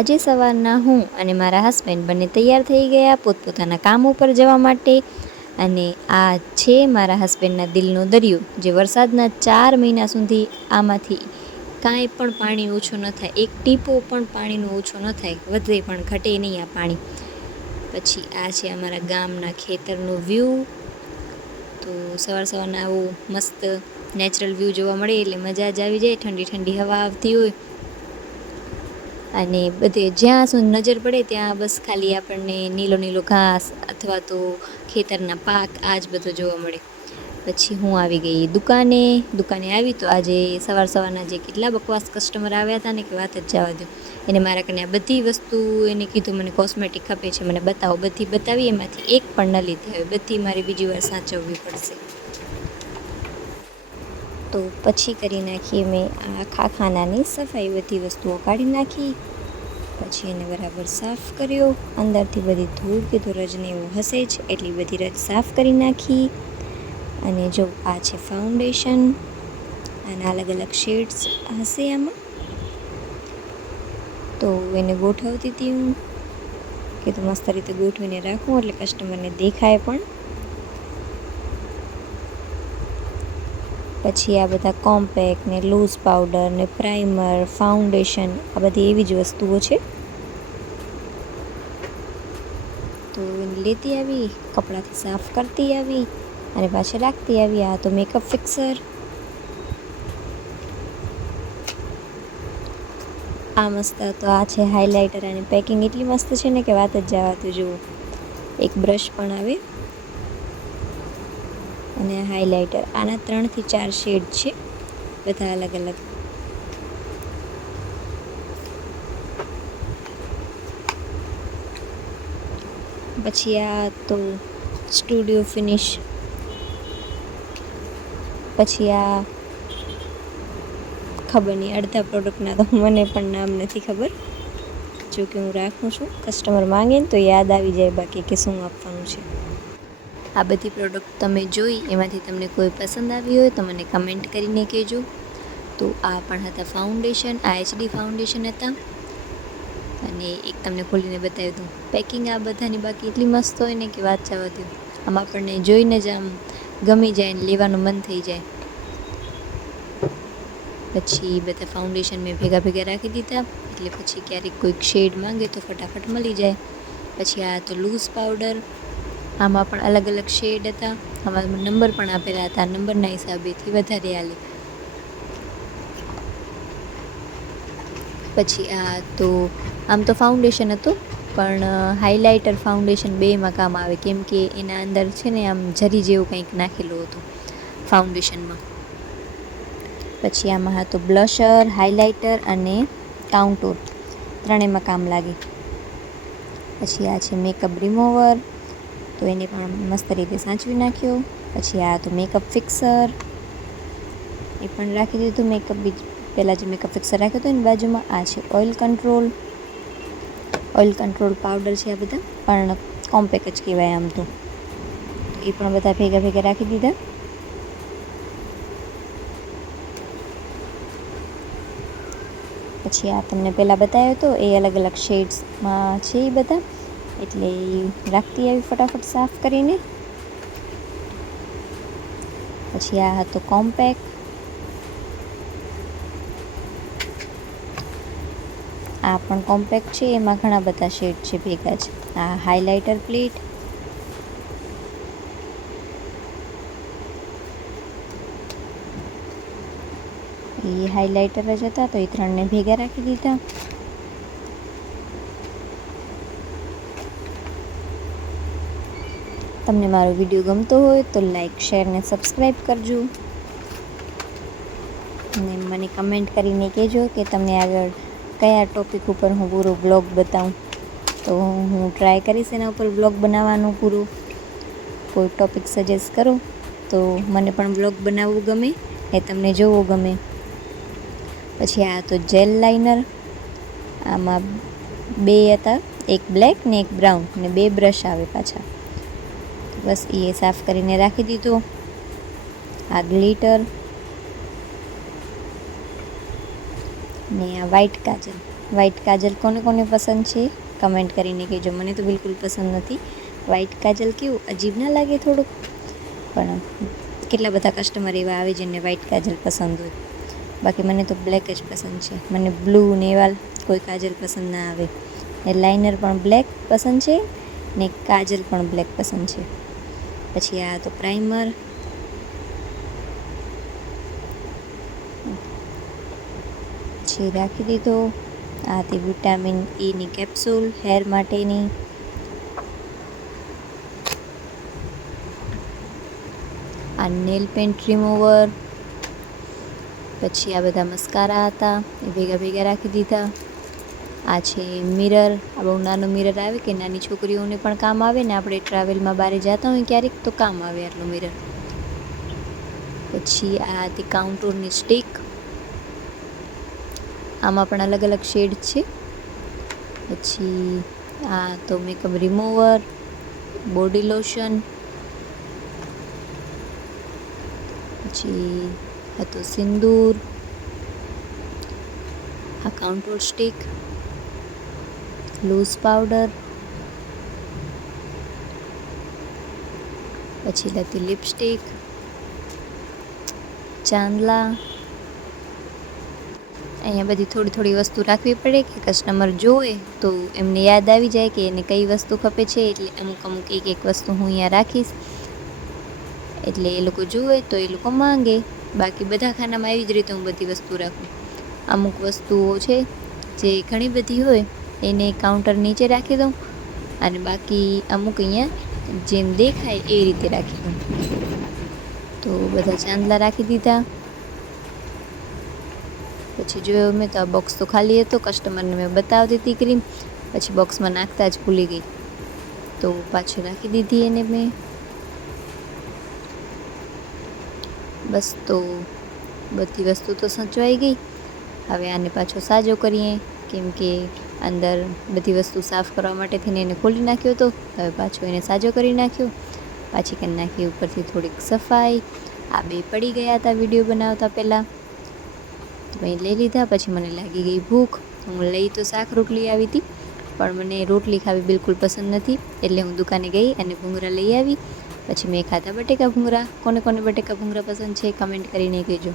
આજે સવારના હું અને મારા હસબન્ડ બંને તૈયાર થઈ ગયા પોતપોતાના કામ ઉપર જવા માટે. અને આ છે મારા હસબન્ડના દિલનો દરિયો, જે વરસાદના 4 મહિના સુધી આમાંથી કાંઈ પણ પાણી ઓછું ન થાય, એક ટીપો પણ પાણીનો ઓછો ન થાય, વધે પણ ઘટે નહીં આ પાણી. પછી આ છે અમારા ગામના ખેતરનો વ્યૂ. તો સવારના આવું મસ્ત નેચરલ વ્યૂ જોવા મળે એટલે મજા જ આવી જાય. ઠંડી ઠંડી હવા આવતી હોય અને બધે જ્યાં સુધી નજર પડે ત્યાં બસ ખાલી આપણને નીલો નીલો ઘાસ અથવા તો ખેતરના પાક આ જ બધું જોવા મળે. પછી હું આવી ગઈ દુકાને આવી તો આજે સવારના જે કેટલા બકવાસ કસ્ટમર આવ્યા હતા ને કે વાત જ જવા દો. એને મારા કને આ બધી વસ્તુ એને કીધું મને કોસ્મેટિક ખપે છે, મને બતાવો. બધી બતાવી, એમાંથી એક પણ ન લીધી. હવે બધી મારી બીજી વાર સાચવવી પડશે. તો પછી કરી નાખીએ મેં આખા ખાનાની સફાઈ, બધી વસ્તુઓ કાઢી નાખી. પછી એને બરાબર સાફ કર્યો. અંદરથી બધી ધૂળ કે તો રજને એવું હશે જ, એટલી બધી રજ સાફ કરી નાખી. અને જો આ છે ફાઉન્ડેશન, આના અલગ અલગ શેડ્સ હશે આમાં. તો એને ગોઠવતી હતી હું કે તો મસ્ત રીતે ગોઠવીને રાખું એટલે કસ્ટમરને દેખાય પણ. પછી આ બધા કોમ્પેક્ટ ને લૂઝ પાવડર ને પ્રાઇમર, ફાઉન્ડેશન, આ બધી એવી જ વસ્તુઓ છે. તો એને લેતી આવી, કપડાથી સાફ કરતી આવી અને પાછી રાખતી આવી. આ તો મેકઅપ ફિક્સર. આ મસ્ત તો આ છે હાઇલાઇટર, અને પેકિંગ એટલી મસ્ત છે ને કે વાત જ જવાતું. જુઓ, એક બ્રશ પણ આવે અને હાઇલાઇટર. આના 3 થી 4 શેડ છે, બધા અલગ અલગ. પછી આ તો સ્ટુડિયો ફિનિશ. પછી આ ખબર નહીં, અડધા પ્રોડક્ટના તો મને પણ નામ નથી ખબર, જો કે હું રાખું છું. કસ્ટમર માંગે ને તો યાદ આવી જાય બાકી કે શું આપવાનું છે. આ બધી પ્રોડક્ટ તમે જોઈ, એમાંથી તમને કોઈ પસંદ આવી હોય તો મને કમેન્ટ કરીને કહેજો. તો આ પણ હતા ફાઉન્ડેશન, આ HD ફાઉન્ડેશન હતા. અને એક તમને ખોલીને બતાવી દઉં. પેકિંગ આ બધાની બાકી એટલી મસ્ત હોય ને કે વાત જવા દો. આમ આપણને જોઈને જ આમ ગમી જાય ને લેવાનું મન થઈ જાય. પછી બધા ફાઉન્ડેશન મેં ભેગા રાખી દીધા, એટલે પછી ક્યારેક કોઈક શેડ માંગે તો ફટાફટ મળી જાય. પછી આ તો લૂઝ પાવડર, આમાં પણ અલગ અલગ શેડ હતા. આમાં નંબર પણ આપેલા હતા, નંબરના હિસાબેથી વધારે આલે. પછી આ તો આમ તો ફાઉન્ડેશન હતું, પણ હાઇલાઇટર ફાઉન્ડેશન બેમાં કામ આવે, કેમ કે એના અંદર છે ને આમ જરી જેવું કંઈક નાખેલું હતું ફાઉન્ડેશનમાં. પછી આમાં હતું બ્લશર, હાઇલાઇટર અને કાઉન્ટોર, ત્રણેયમાં કામ લાગે. પછી આ છે મેકઅપ રિમૂવર, તો એને પણ મસ્ત રીતે સાચવી નાખ્યો. પછી આ તો મેકઅપ ફિક્સર, એ પણ રાખી દીધું. મેકઅપ પહેલાં જે મેકઅપ ફિક્સર રાખ્યો હતો એની બાજુમાં. આ છે ઓઇલ કંટ્રોલ પાવડર છે. આ બધા પણ કોમ્પેક્ટ જ કહેવાય આમ તો. એ પણ બધા ભેગા રાખી દીધા. પછી આ તમને પહેલાં બતાવ્યો હતો એ અલગ અલગ શેડ્સમાં છે એ બધા, એટલે રાખતી આવી ફટાફટ સાફ કરીને. પછી આ હતો કોમ્પેક્ટ, આ પણ કોમ્પેક્ટ છે, એમાં ઘણા બધા શેડ છે ભેગા છે. આ હાઇલાઇટર પ્લેટ, એ હાઇલાઇટર જ હતા, તો એ 3ને ભેગા રાખી દીધા. તમને મારો વિડીયો ગમતો હોય તો લાઈક, શેર ને સબસ્ક્રાઈબ કરજો. અને મને કમેન્ટ કરીને કહેજો કે તમને આગળ કયા ટૉપિક ઉપર હું પૂરો બ્લોગ બતાવું, તો હું ટ્રાય કરીશ એના ઉપર બ્લોગ બનાવવાનું પૂરું. કોઈ ટૉપિક સજેસ્ટ કરો તો મને પણ બ્લોગ બનાવવું ગમે, એ તમને જોવું ગમે. પછી આ તો જેલ લાઇનર, આમાં 2 હતા, એક બ્લેક ને એક બ્રાઉન, ને 2 બ્રશ આવે પાછા. તો બસ એ સાફ કરીને રાખી દીધો. આ ગ્લિટર ને આ વ્હાઈટ કાજલ, વ્હાઈટ કાજલ કોને કોને પસંદ છે કમેન્ટ કરીને કહેજો. મને તો બિલકુલ પસંદ નથી. વ્હાઈટ કાજલ કેવું અજીબ ના લાગે થોડુંક, પણ કેટલા બધા કસ્ટમર એવા આવે જેને વ્હાઈટ કાજલ પસંદ હોય. બાકી મને તો બ્લેક જ પસંદ છે. મને બ્લુ ને એવા કોઈ કાજલ પસંદ ના આવે. ને લાઇનર પણ બ્લેક પસંદ છે ને કાજલ પણ બ્લેક પસંદ છે. પછી આ તો પ્રાઇમર, પછી રાખી દીધો. આ તે વિટામિન ઈની કેપ્સ્યુલ હેર માટેની. આ નેલ પેન્ટ રિમૂવર. પછી આ બધા મસ્કારા હતા એ ભેગા ભેગા રાખી દીધા. આ છે મિરર. આ બહુ નાનો મિરર આવે કે નાની છોકરીઓને પણ કામ આવે ને આપણે ટ્રાવેલમાં બહાર જતા હોય ક્યારેક તો કામ આવે આટલું મિરર. પછી આ હતી કાઉન્ટરની સ્ટીક. આમાં પણ અલગ અલગ શેડ છે. પછી આ તો મેકઅપ રિમૂવર, બોડી લોશન. પછી આ તો સિંદૂર. આ કાઉન્ટર સ્ટીક, લૂઝ પાવડર. પછી લેતી લિપસ્ટિક, ચાંદલા. અહીંયા બધી થોડી થોડી વસ્તુ રાખવી પડે કે કસ્ટમર જોવે તો એમને યાદ આવી જાય કે એને કઈ વસ્તુ ખપે છે. એટલે અમુક અમુક એક એક વસ્તુ હું અહીંયા રાખીશ, એટલે એ લોકો જુએ તો એ લોકો માંગે. બાકી બધા ખાનામાં એવી જ રીતે હું બધી વસ્તુ રાખું. અમુક વસ્તુઓ છે જે ઘણી બધી હોય એને કાઉન્ટર નીચે રાખી દઉં, અને બાકી અમુક અહીંયા જેમ દેખાય એ રીતે રાખી દઉં. તો બધા ચાંદલા રાખી દીધા. પછી જોયો મેં તો આ બોક્સ તો ખાલી હતો. કસ્ટમરને મેં બતાવતી હતી ક્રીમ, પછી બોક્સમાં નાખતા જ ભૂલી ગઈ તો પાછું રાખી દીધી એને મેં. બસ તો બધી વસ્તુ તો સચવાઈ ગઈ. હવે આને પાછો સાજો કરીએ, કેમ કે અંદર બધી વસ્તુ સાફ કરવા માટે થઈને એને ખોલી નાખ્યો હતો. હવે પાછો એને સાજો કરી નાખ્યો. પાછી કરી નાખી ઉપરથી થોડીક સફાઈ. આ બે પડી ગયા હતા વિડીયો બનાવતા પહેલાં, તો મેં લઈ લીધા. પછી મને લાગી ગઈ ભૂખ. હું લઈ તો શાક રોટલી આવી હતી, પણ મને રોટલી ખાવી બિલકુલ પસંદ નથી. એટલે હું દુકાને ગઈ અને ભૂંગળા લઈ આવી. પછી મેં ખાધા બટેકા ભૂંગળા. કોને કોને બટેકા ભૂંગળા પસંદ છે કમેન્ટ કરીને કહેજો.